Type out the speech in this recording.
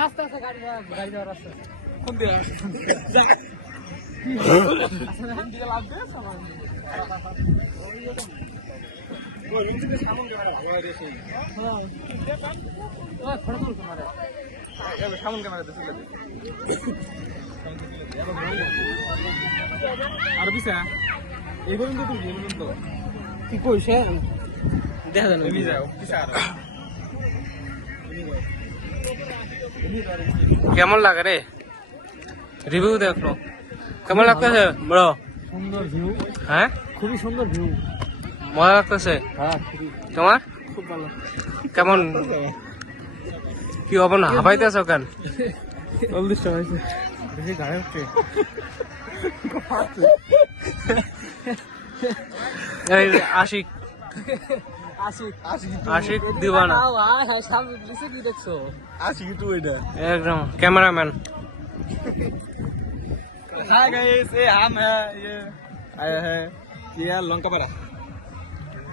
রাস্তা আছে, গাড়ি যাওয়ার রাস্তা আছে। কোন দিকে সামন ক্যামেরা আর বিছা এগুলো তো তুই এগুলো তো কি কইছে দেখা যায় না। কেমন লাগে রে? রিভিউ দেখো কেমন লাগতেছে ব্রো? সুন্দর ভিউ, হ্যাঁ খুবই সুন্দর ভিউ। মজা লাগতেছে হ্যাঁ, তোমার? খুব ভালো। কেমন কি হবে না হাবাইতেছ কেন? চল্লিশ টাকা হয়েছে, বেশি গাড়ি হচ্ছে। এই আশিক আশিক দিবানা সামনে কি দেখছো? আশিক তুই এটা একদম ক্যামেরাম্যান। हाय गाइस ये हम है ये आया है ये लंका पारा